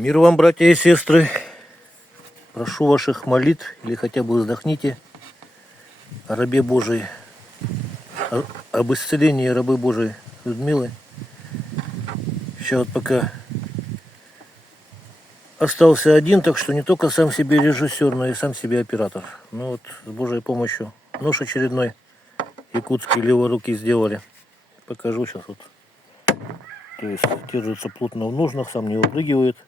Мир вам, братья и сестры. Прошу ваших молитв, или хотя бы вздохните о рабе Божией, об исцелении рабы Божией Людмилы. Сейчас вот пока остался один, так что не только сам себе режиссер, но и сам себе оператор. Ну вот с Божьей помощью нож очередной якутский левой руки сделали. Покажу сейчас вот. То есть держится плотно в ножнах, сам не выпрыгивает.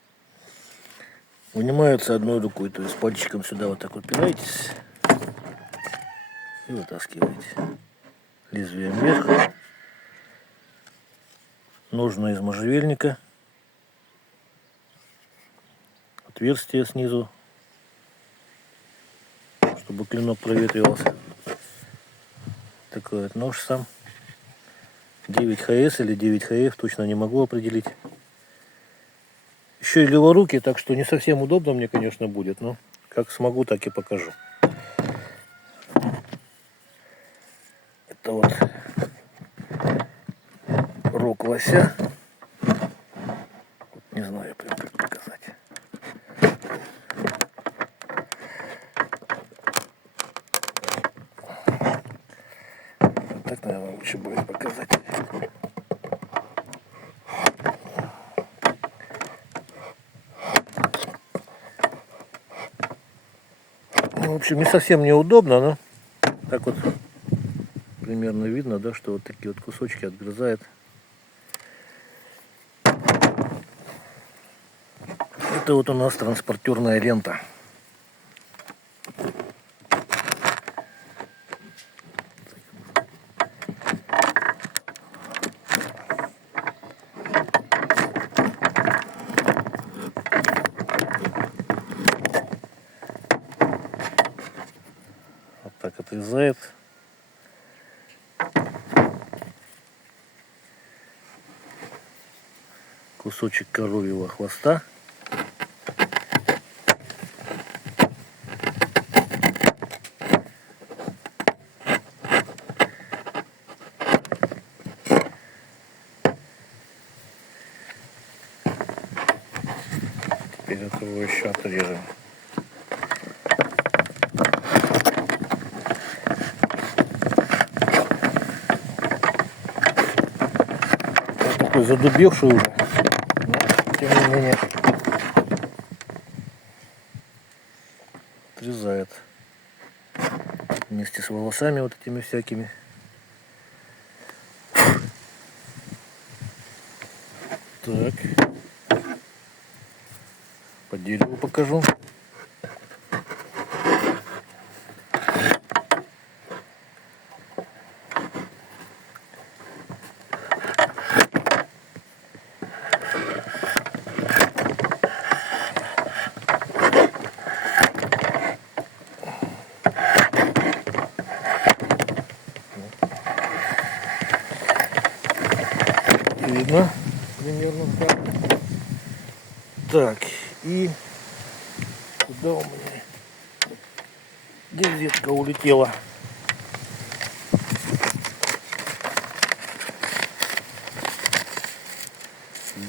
Вынимается одной рукой, то есть пальчиком сюда вот так упираетесь и вытаскиваете. Лезвием вверх. Ножны из можжевельника. Отверстие снизу, чтобы клинок проветривался. Такой вот нож сам. 9 ХС или 9 ХФ, точно не могу определить. Еще и леворукий, так что не совсем удобно мне, конечно, будет, но как смогу, так и покажу. Это вот рог лося. Вот не знаю, прям как показать. Так, наверное, лучше будет показать. Ну, в общем, не совсем неудобно, но так вот примерно видно, да, что вот такие вот кусочки отгрызает. Это вот у нас транспортерная лента. Вот так отрезает. Кусочек коровьего хвоста. Теперь этого еще отрежем. Вот такой задубевший уже. Но, тем не менее, отрезает вместе с волосами вот этими всякими. Так, по дереву покажу. Видно примерно так. Так, и куда у меня газетка улетела?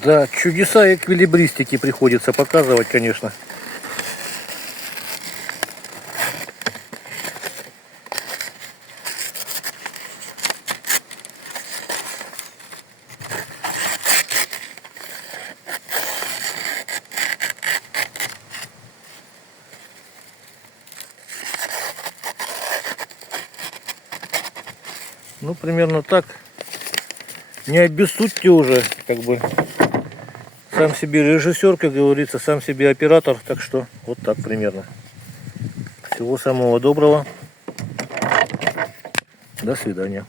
Да, чудеса эквилибристики приходится показывать, конечно. Ну, примерно так. Не обессудьте уже, как бы. Сам себе режиссер, как говорится, сам себе оператор. Так что вот так примерно. Всего самого доброго. До свидания.